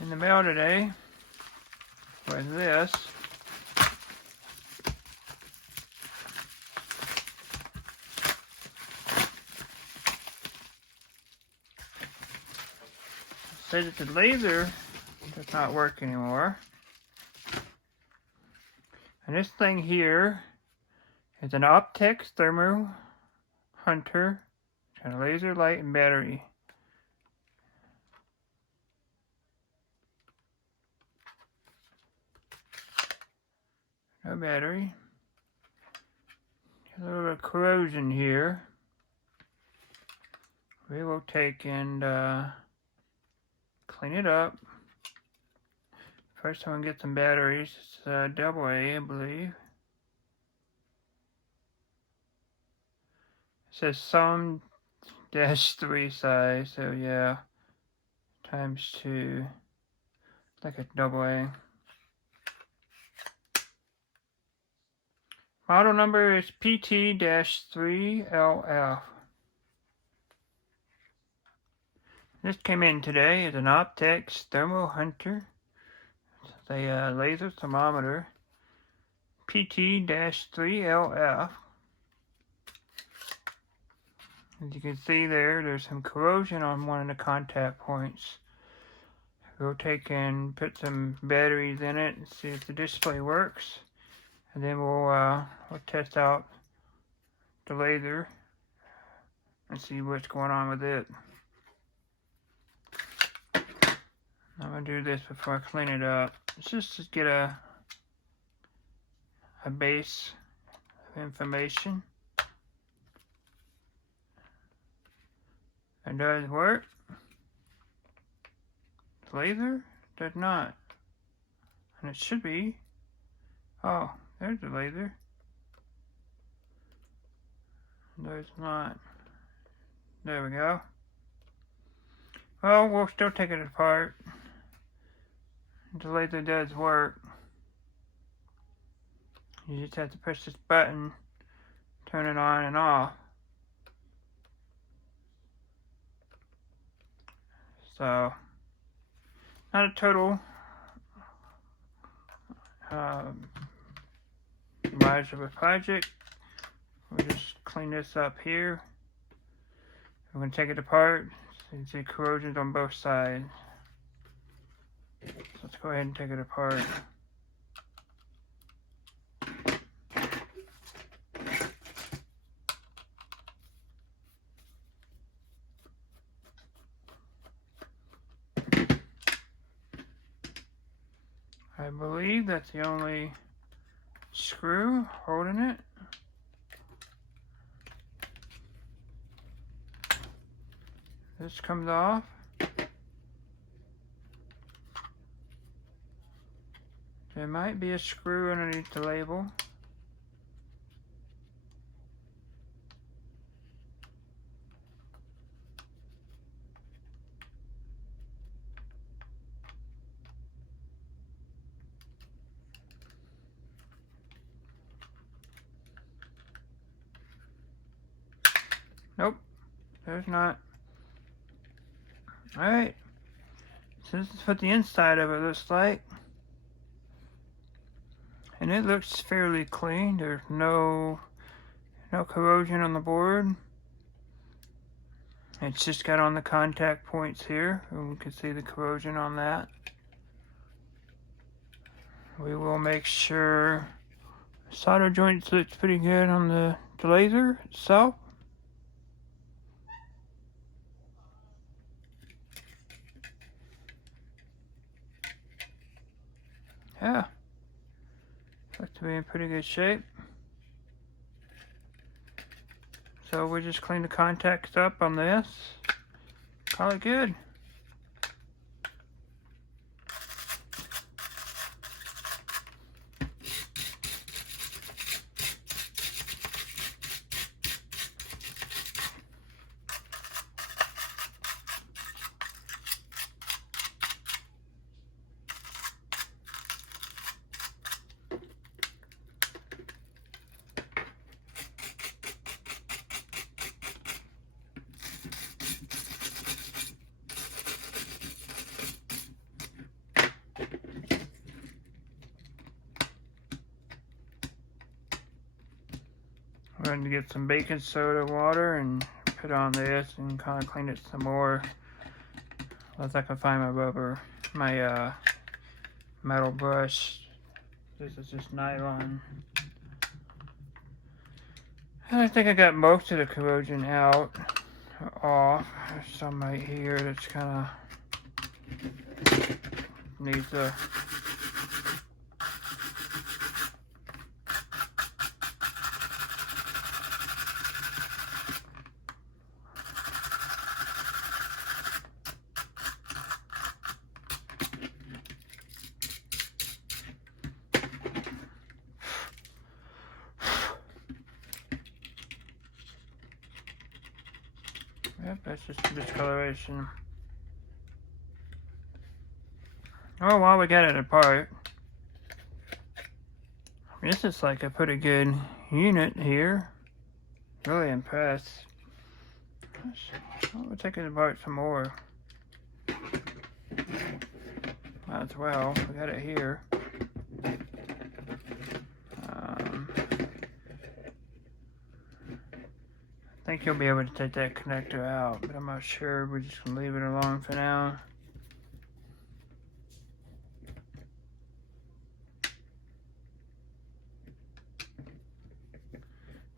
in the mail today was this. It says that the laser does not work anymore. And this thing here is an Optex thermo-hunter. Got a laser light and battery. No battery. A little bit of corrosion here. We will take and clean it up. First, I'm gonna get some batteries. It's double A, I believe. It says some -3 size, so yeah, times 2, like a double A. Model number is pt-3lf. This came in today as an Optex thermo-hunter. It's a laser thermometer. pt-3lf. As you can see there's some corrosion on one of the contact points. We'll take and put some batteries in it and see if the display works. And then we'll test out the laser and see what's going on with it. I'm going to do this before I clean it up. It's just to get a base of information. It does work. The laser does not. And it should be. Oh, there's the laser. There's not. There we go. Well, we'll still take it apart. The laser does work. You just have to push this button, turn it on and off. So, not a total rise of a project. We'll just clean this up here. We're going to take it apart. So you see corrosions on both sides. So let's go ahead and take it apart. I believe that's the only screw holding it. This comes off. There might be a screw underneath the label. Nope, there's not. Alright, so this is what the inside of it looks like. And it looks fairly clean. There's no corrosion on the board. It's just got on the contact points here, and we can see the corrosion on that. We will make sure the solder joints looks pretty good on the laser itself. Yeah, looks to be in pretty good shape. So we just clean the contacts up on this. Call it good. going to get some baking soda water and put on this and kind of clean it some more. Unless I can find my metal brush. This is just nylon. And I think I got most of the corrosion off. There's some right here that's kind of needs a Yep, that's just discoloration. Oh, while we got it apart, this is like a pretty good unit here. Really impressed. We'll take it apart some more. Might as well. We got it here. I think you'll be able to take that connector out, but I'm not sure. We're just going to leave it alone for now.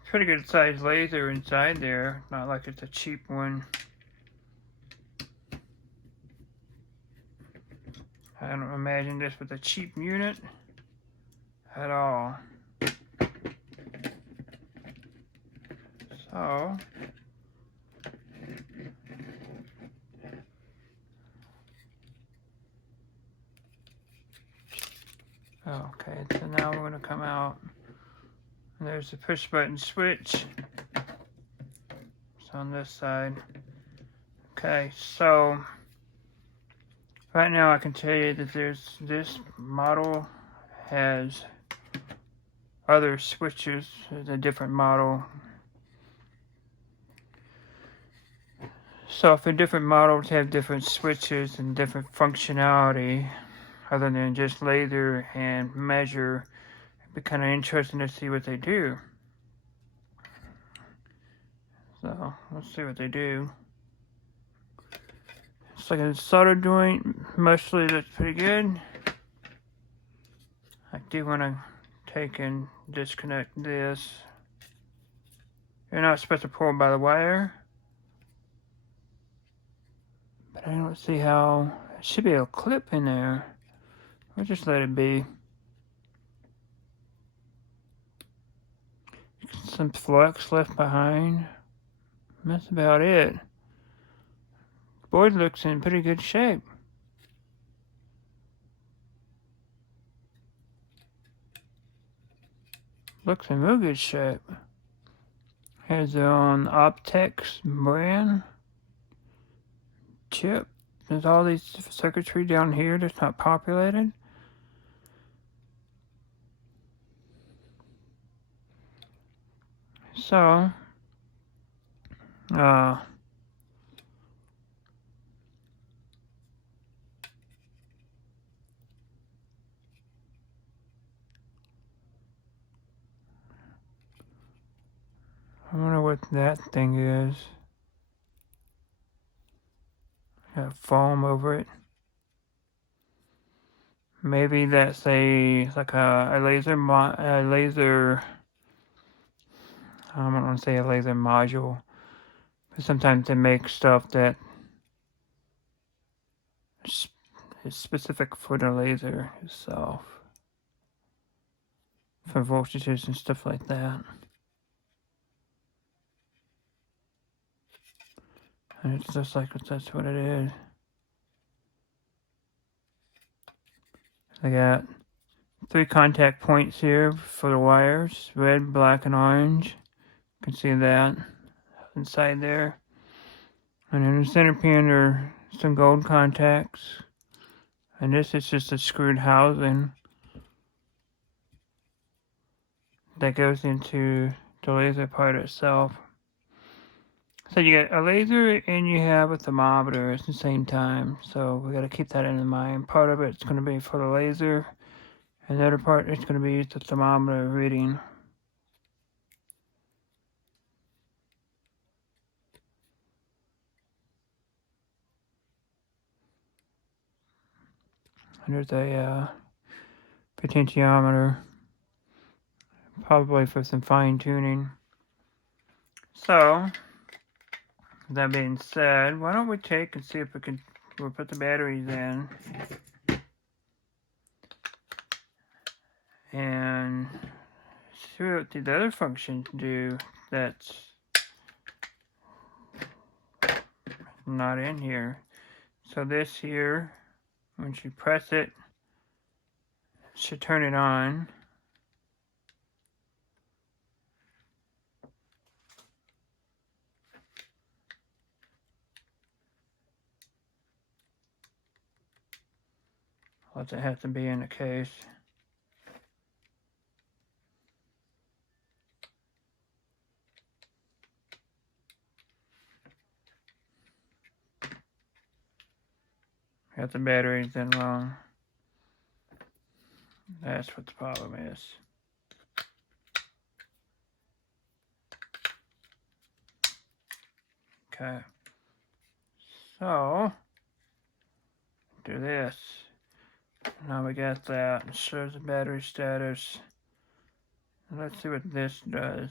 Pretty good sized laser inside there, not like it's a cheap one. I don't imagine this with a cheap unit at all. So, okay, so now we're going to come out. And there's the push button switch. It's on this side. Okay, so right now I can tell you that this model has other switches. It's a different model. So for different models have different switches and different functionality other than just laser and measure, it'd be kind of interesting to see what they do. So let's see what they do. It's like a solder joint, mostly that's pretty good. I do want to take and disconnect this. You're not supposed to pull by the wire. But I don't see how, it should be a clip in there. We'll just let it be. Some flux left behind. That's about it. The board looks in pretty good shape. Looks in real good shape. Has their own Optex brand chip. There's all these circuitry down here that's not populated. So, I wonder what that thing is. Got foam over it. Maybe that's like a laser I don't want to say a laser module, but sometimes they make stuff that is specific for the laser itself, for voltages and stuff like that. And it's just like that's what it is. I got 3 contact points here for the wires, red, black, and orange. You can see that inside there. And in the center pin are some gold contacts. And this is just a screwed housing that goes into the laser part itself. So you got a laser and you have a thermometer at the same time. So we got to keep that in mind. Part of it's going to be for the laser, and the other part is going to be the thermometer reading. There's a potentiometer, probably for some fine tuning. So, that being said, why don't we take and see if we'll put the batteries in and see what the other functions do that's not in here. So this here, once you press it, should turn it on. Does it have to be in the case? Got the batteries in wrong. That's what the problem is. Okay. So, do this. Now we got that. It shows the battery status. Let's see what this does.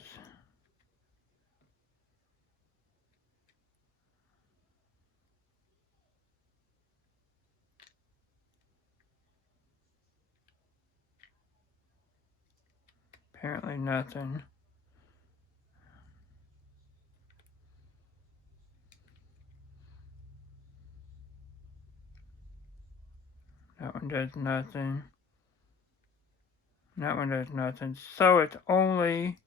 Apparently nothing. That one does nothing. That one does nothing. So it's only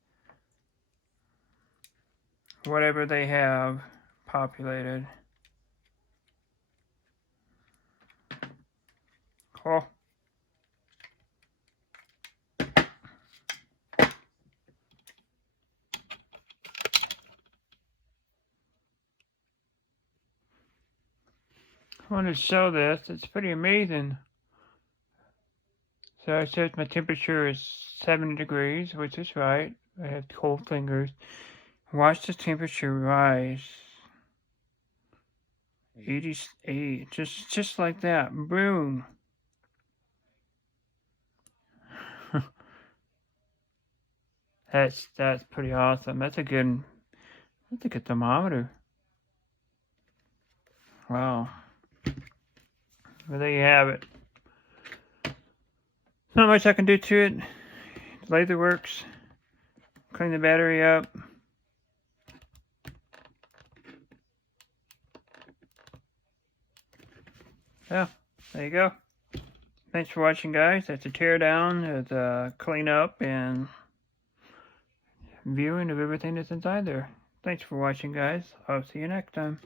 whatever they have populated. Cool. I want to show this. It's pretty amazing. So it says my temperature is 70 degrees, which is right. I have cold fingers. Watch the temperature rise. 88, just like that. Boom. That's pretty awesome. That's a good thermometer. Wow. Well, there you have it. Not much I can do to it. The laser works. Clean the battery up. Yeah, there you go. Thanks for watching, guys. That's a teardown, it's a clean up, and viewing of everything that's inside there. Thanks for watching, guys. I'll see you next time.